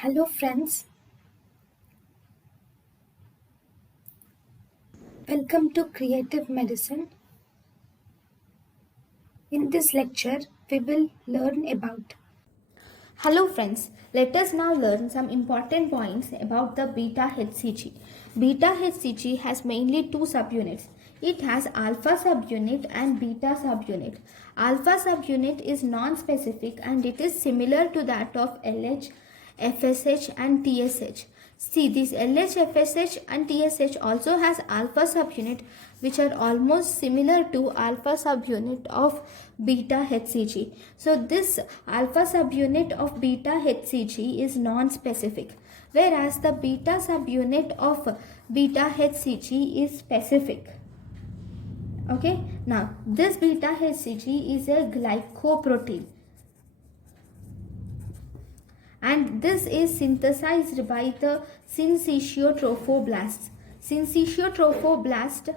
Hello friends, welcome to Creative Medicine. In this lecture, we will learn about. Hello friends, let us now learn some important points about the beta HCG. Beta HCG has mainly two subunits. It has alpha subunit and beta subunit. Alpha subunit is non-specific and it is similar to that of LH, FSH and TSH. See, this LH, FSH and TSH also has alpha subunit which are almost similar to alpha subunit of beta HCG. So this alpha subunit of beta HCG is non-specific, whereas the beta subunit of beta HCG is specific. Okay, now this beta HCG is a glycoprotein and this is synthesized by the syncytiotrophoblasts. Syncytiotrophoblasts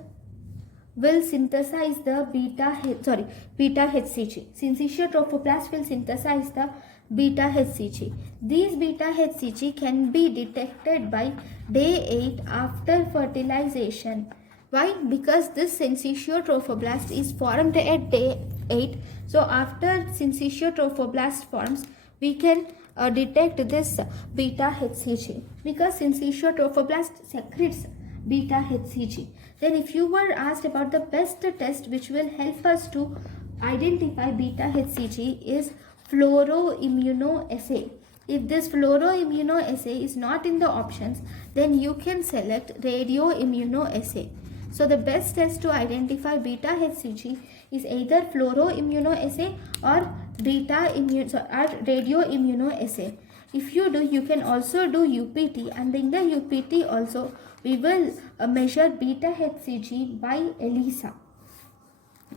will synthesize the beta HCG. Syncytiotrophoblasts will synthesize the beta HCG. These beta HCG can be detected by day 8 after fertilization. Why? Because this syncytiotrophoblast is formed at day 8. So after syncytiotrophoblast forms, we can detect this beta HCG because syncytiotrophoblast secretes beta HCG. Then if you were asked about the best test which will help us to identify beta HCG is fluoroimmunoassay. If this fluoroimmunoassay is not in the options, then you can select radioimmunoassay. So the best test to identify beta HCG is either fluoroimmunoassay or radioimmunoassay. If you do, you can also do UPT, and in the UPT also we will measure beta HCG by ELISA.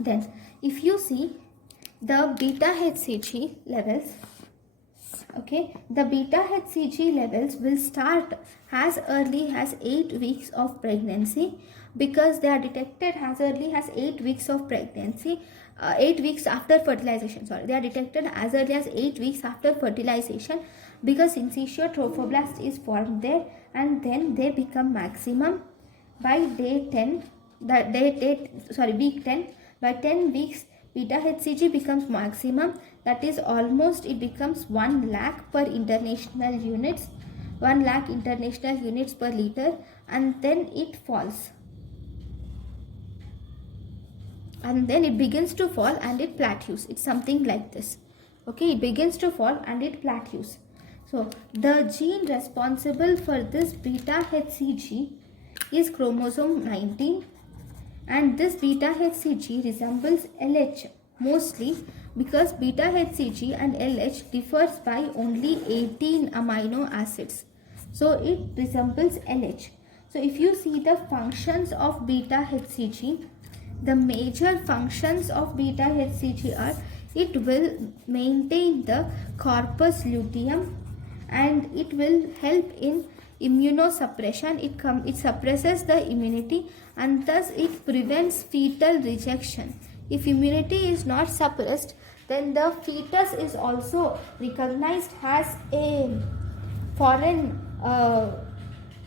Then if you see the beta HCG levels, okay, the beta HCG levels will start as early as 8 weeks of pregnancy because they are detected as early as 8 weeks of pregnancy, 8 weeks after fertilization. They are detected as early as 8 weeks after fertilization because syncytiotrophoblasts is formed there, and then they become maximum by day 10. Week 10. By 10 weeks, beta HCG becomes maximum. That is almost, it becomes 1 lakh per international units, 1 lakh international units per liter, and then it falls. And then it begins to fall and it plateaus. It's something like this. Okay, it begins to fall and it plateaus. So the gene responsible for this beta HCG is chromosome 19, and this beta HCG resembles LH mostly because beta HCG and LH differs by only 18 amino acids. So it resembles LH. So if you see the functions of beta HCG, the major functions of beta HCG are it will maintain the corpus luteum and it will help in immunosuppression. It suppresses the immunity and thus it prevents fetal rejection. If immunity is not suppressed, then the fetus is also recognized as a foreign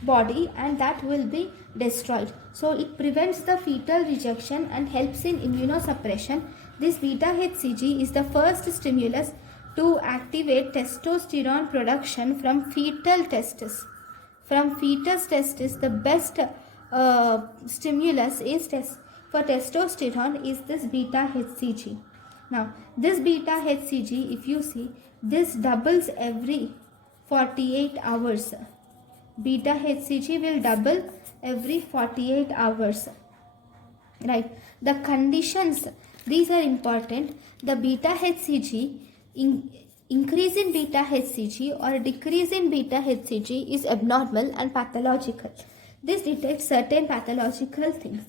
body and that will be destroyed. So it prevents the fetal rejection and helps in immunosuppression. This beta HCG is the first stimulus to activate testosterone production from fetal testis. From fetus testis, the best stimulus is for testosterone is this beta HCG. Now, this beta HCG, if you see, this doubles every 48 hours. Beta HCG will double every 48 hours. Right. The conditions, these are important. The beta HCG, increase in beta HCG or decrease in beta HCG is abnormal and pathological. This detects certain pathological things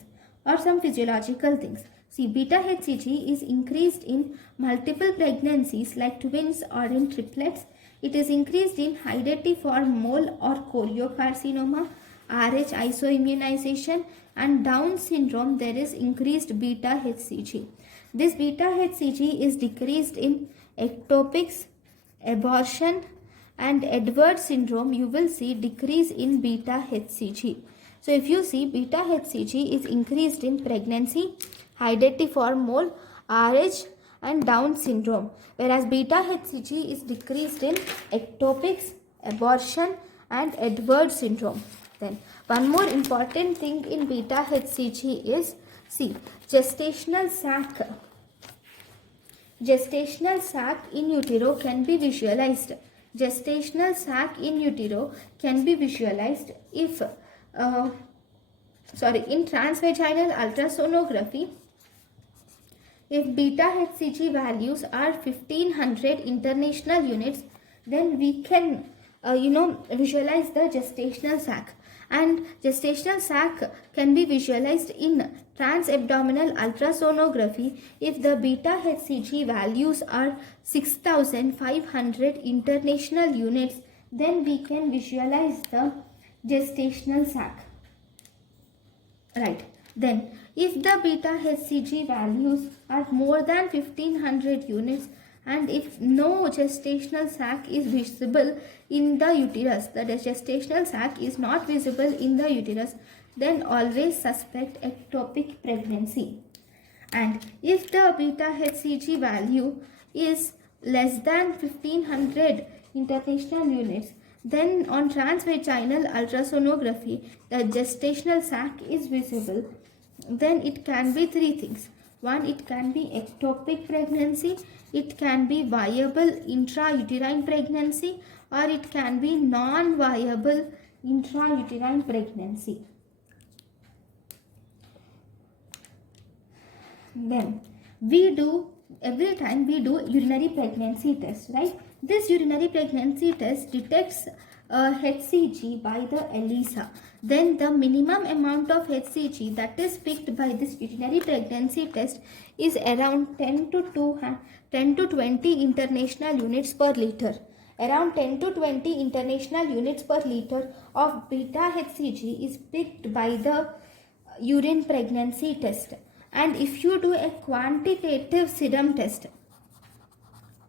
or some physiological things. See, beta HCG is increased in multiple pregnancies like twins or in triplets. It is increased in hydatidiform mole or choriocarcinoma, Rh isoimmunization, and Down syndrome. There is increased beta HCG. This beta HCG is decreased in ectopics, abortion, and Edwards syndrome, you will see decrease in beta HCG. So if you see, beta HCG is increased in pregnancy, identiform mole, RH and Down syndrome, whereas beta HCG is decreased in ectopics, abortion and Edwards syndrome. Then one more important thing in beta HCG is, see, gestational sac. Gestational sac in utero can be visualized. Gestational sac in utero can be visualized if, in transvaginal ultrasonography, if beta HCG values are 1500 international units, then we can visualize the gestational sac. And gestational sac can be visualized in transabdominal ultrasonography if the beta HCG values are 6500 international units, then we can visualize the gestational sac. Right. Then if the beta HCG values are more than 1500 units and if no gestational sac is visible in the uterus, the gestational sac is not visible in the uterus, then always suspect ectopic pregnancy. And if the beta HCG value is less than 1500 international units, then on transvaginal ultrasonography, the gestational sac is visible. Then it can be three things. One, it can be ectopic pregnancy, it can be viable intrauterine pregnancy, or it can be non-viable intrauterine pregnancy. Then every time we do urinary pregnancy test, right? This urinary pregnancy test detects HCG by the ELISA. Then the minimum amount of HCG that is picked by this urinary pregnancy test is around 10 to 20 international units per liter. Around 10 to 20 international units per liter of beta HCG is picked by the urine pregnancy test. And if you do a quantitative serum test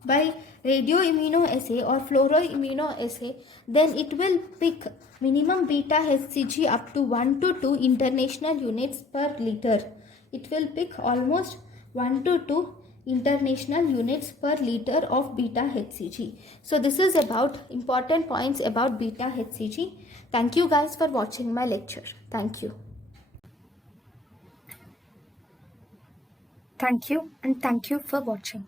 by radioimmunoassay or fluoroimmunoassay, then it will pick minimum beta HCG up to 1 to 2 international units per liter. It will pick almost 1 to 2 international units per liter of beta HCG. So this is about important points about beta HCG. Thank you guys for watching my lecture. Thank you. Thank you and thank you for watching.